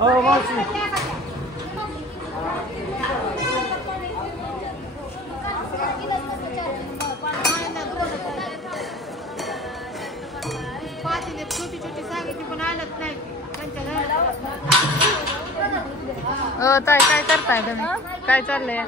हो मावशी छोटी छोटी सांगितली पण आणत नाही ताई काय करताय तुम्ही काय चाललंय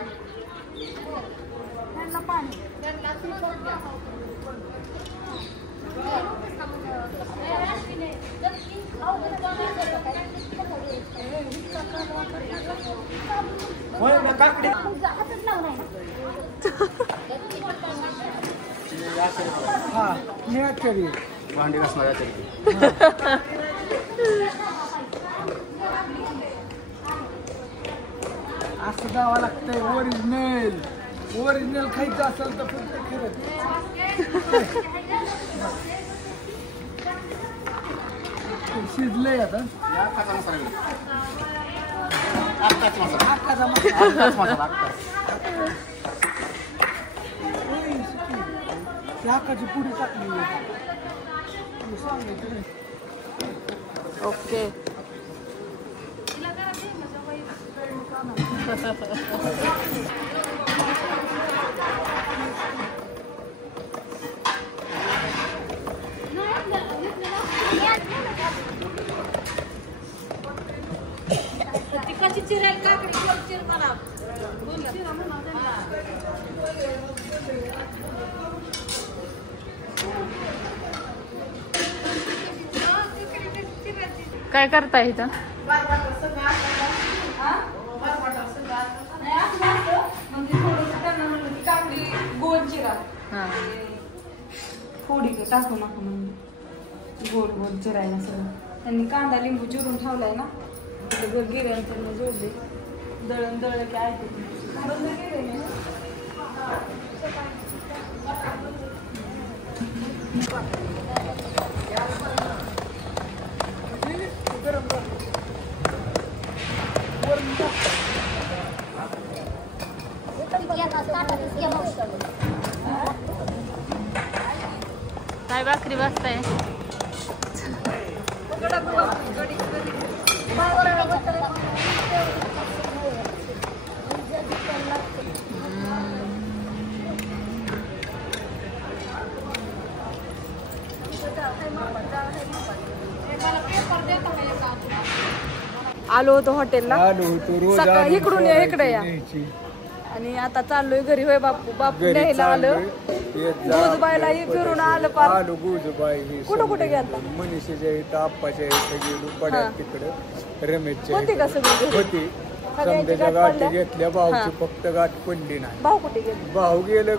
भांडी घासणार असं जावं लागतंय ओरिजिनल खायचं असेल तर फक्त खरं शिजलंय आता लाखाची पुडी टाकली ओके तिकडची चिरेल काकडी चिर मला काय करताय इथं काकडी गोल चिरा हा थोडी टाकू नका म्हणजे गोल गोल चिरायला सगळं त्यांनी कांदा लिंबू चिरून ठेवलाय ना गोल गिऱ्यांचं जोडले दळण दळलं की ऐकत बंद केले काय भाकरी बसताय आलो होतो हॉटेलला रोज सकाळी इकडून या इकडे या आणि आता चाललोय घरी होय बापू बापू न्यायला आलं गुजबाईलाही फिरून आलं पार गुजबाई कुठं कुठे गेला मनीषाच्या इथं आप्पाच्या इथं गेलो पड्यात तिकडं रमेशच्या होती का सगळी होती समजाच्या गाठी घेतल्या भाऊची फक्त गाठ पडली नाही भाऊ कुठे गेले भाऊ गेलं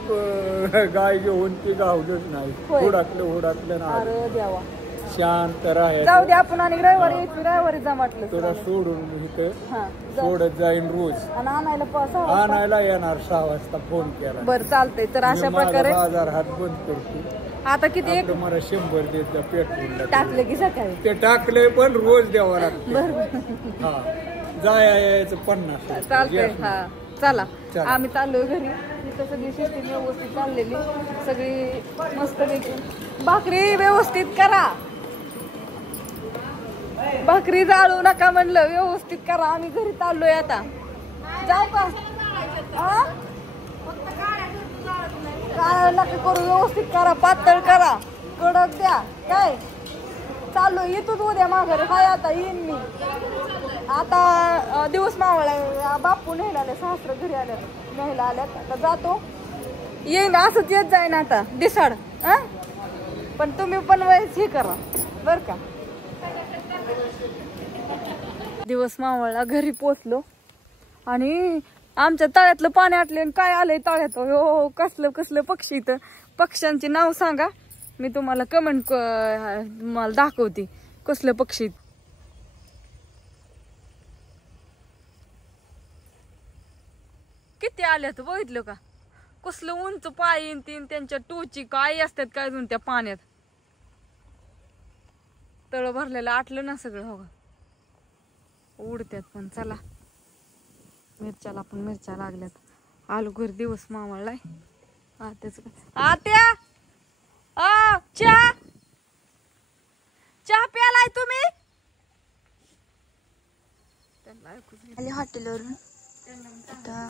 गाय घेऊन ते गावलंच नाही हुडाकलं ना अरे देवा शांत राहायचं जाऊ दे आपण आणि रविवारी जा म्हटलं तुला सोडून इथं सोडत जाईन रोज आणि आणायला आणायला येणार 6 वाजता फोन केला बरं चालतंय तर अशा प्रकारे बाजार हात बंद करतो आता किती एक मला 100 देत पेट्रोल टाकले की सकाळी ते टाकले पण रोज द्यावं लागतं हा जायचं 50 चालतंय हा चला आम्ही चाललोय घरी इथं सगळी सिस्टीम व्यवस्थित चाललेली सगळी मस्त भाकरी व्यवस्थित करा भाकरी जाळू नका म्हणलं व्यवस्थित करा आम्ही घरी चाललोय आता जाऊ का काय नका करू व्यवस्थित करा पातळ करा कडक द्या काय चाललो येतोच उद्या माघारी हाय आता येईन मी आता दिवस मावळा बापू न्यायला आले सासर घरी आल्या न्यायला आल्यात आता जातो येईन असंच येत जाईन आता दिसाड पण तुम्ही पण हे करा बर का दिवस मावळला घरी पोचलो आणि आमच्या तळ्यातलं पाणी आटले काय आलंय तळ्यात हो कसलं कसलं पक्षी इथं पक्ष्यांची नाव सांगा मी तुम्हाला कमेंट मला दाखवते कसलं पक्षी किती आल्यात बघितलं का कसलं उंच पायीन तीन त्यांच्या टोची काय असतात काय अजून त्या पाण्यात तळ भरलेलं आटलं ना सगळं हो उडत्यात पण चला मिरच्याला पण मिरच्या लागल्यात आलू घर दिवस मावळलाय आत्या चहा चहा प्यालाय तुम्ही आले हॉटेलवरून आता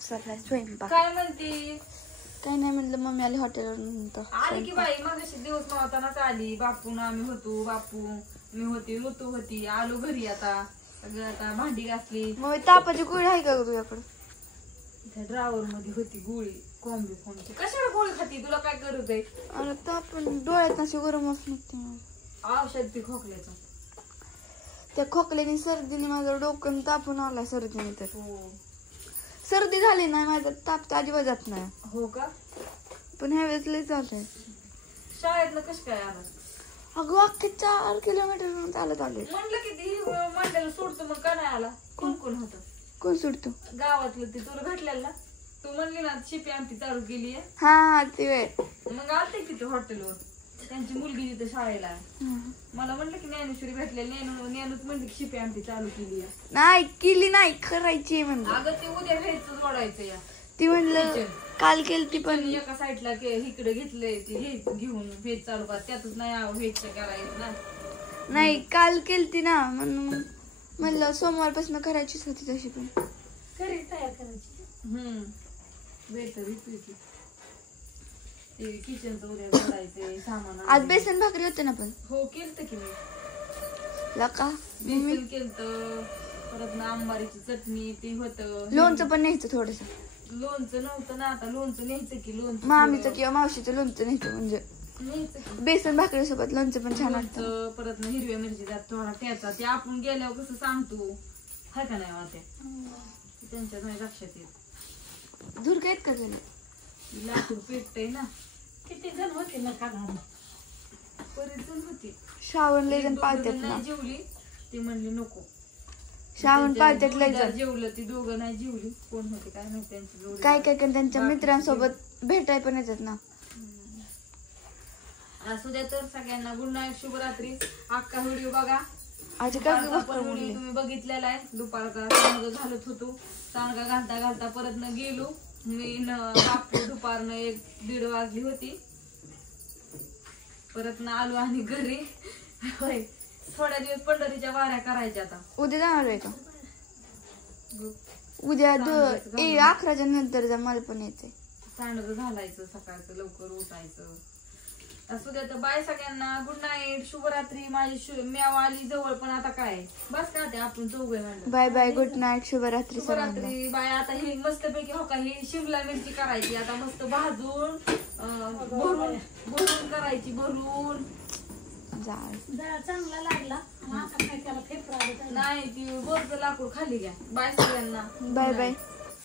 सरला स्वयंपाक. काय म्हणते? काही नाही म्हणलं मम्मी आली हॉटेलवरून आली की बाई मग दिवस मावतानाच आली. बापू आम्ही होतो, बापू मी होती, ऋतू होती. आलो घरी आता सगळं आता भांडी घासली. मग तापाची गोळी आहे का तुझ्याकडं? त्या ड्रावर मध्ये होती गोळी कोंबी फोनची. कशाला गोळी खाती? तुला काय करत आहे? अरे ताप डोळ्यात अशी गरमच निघते. औषध पी खोकल्याचं. त्या खोकल्याने सर्दीने माझं डोकं तापून आलाय सर्दीने. तर हो सर्दी झाली नाही माझा ताप तर अजिबात जात नाही. हो का? पण ह्या वेळेस लय चालतंय. शाळेतनं कसं काय आलं? अगं अख्खे 4 किलोमीटर चालत आले. म्हणलं की ती मंडळ सोडतो मग का नाही आला? कोण कोण होतं? कोण सुटतो? गावातलं ते तुला भेटलेलं ना. तू म्हणली ना शिपी आमची चालू केली आहे. हा ती वेळ मग आलते तिथे हॉटेलवर. त्यांची मुलगी तिथे शाळेला आहे. मला म्हणलं की ज्ञानेश्वरी भेटले. ज्ञानूच म्हणली की शिपी आमची चालू केली आहे. नाही केली नाही करायची म्हणलं. अगं ते उद्या व्हायचं जोडायचं या. ती म्हणलं काल केली ती पण एका साईडला इकडे घेतलंय ते हे घेऊन व्हेज चालू करा. त्यातच नाही व्हेजचं करायचं ना. नाही काल केलती ना म्हणून म्हणलं सोमवारपासून करायचीच होती तशी पण. तयार करायची. बेटर की ते किचनचं उद्या जोडायचंय सामान. आज बेसन भाकरी होते ना पण. हो केलतं की मी. लका बेसन केलतं. परत ना आंबारीची चटणी ते होतं. लोणचं पण न्यायचं थोडस. लोणचं नव्हतं ना. आता लोणचं न्यायचं की. लोणचं मामीचं किंवा मावशीचं लोणचं न्यायचं म्हणजे न्यायचं की. बेसन भाकरी सोबत लोणचं पण छान वाटतं. लोणचं परत ना हिरव्या मिरची त्यात थोडा ठेचा. ते आपण गेल्यावर कसं सांगतो हाय का नाही वाट्या त्यांच्या नाही लक्षात येत. दूर काय का झालं लाकूड पेटतंय ना. किती जण होते ना खाणार? बरेच जण होते. श्रावण लय जण पाळतात ना. नाही जेवली ती म्हणली नको. श्रावण पाळतात लय जण. जेवलं ती दोघं नाही जेवली. कोण होते काय माहिती त्यांची जोडी. काय काय काय त्यांच्या मित्रांसोबत भेटाय पण येतात ना. असू द्या तर सगळ्यांना गुड नाईट शुभरात्री. अख्खा व्हिडिओ बघा. आज काय व्हिडिओ तुम्ही बघितलेला आहे. दुपारचा सांडगा घालत होतो. सांडगा घालता घालता परत न गेलो. मी बापू दुपारनं 1-1:30 वाजली होती. परत ना आलो आणि घरी. होय थोड्या दिवस पंढरीच्या वाऱ्या करायच्या आता. उद्या जाणार आहे का? उद्या 11च्या नंतर मला पण यायचंय. सांडग घालायचं सकाळचं लवकर उठायचं. असू द्या तर बाय सगळ्यांना. गुड नाईट शुभरात्री. माझी मेवा आली जवळ पण आता काय बस का ते आपण चौघे म्हणलं. बाय बाय गुड नाईट शुभरात्री शुभरात्री बाय. आता ही मस्त पैकी हो का ही शिमला मिरची करायची आता मस्त भाजून भरून भरून करायची. भरून चांगला लागला नाही ती बोरचं लाकूड खाली घ्या. बाय सगळ्यांना. Bye bye.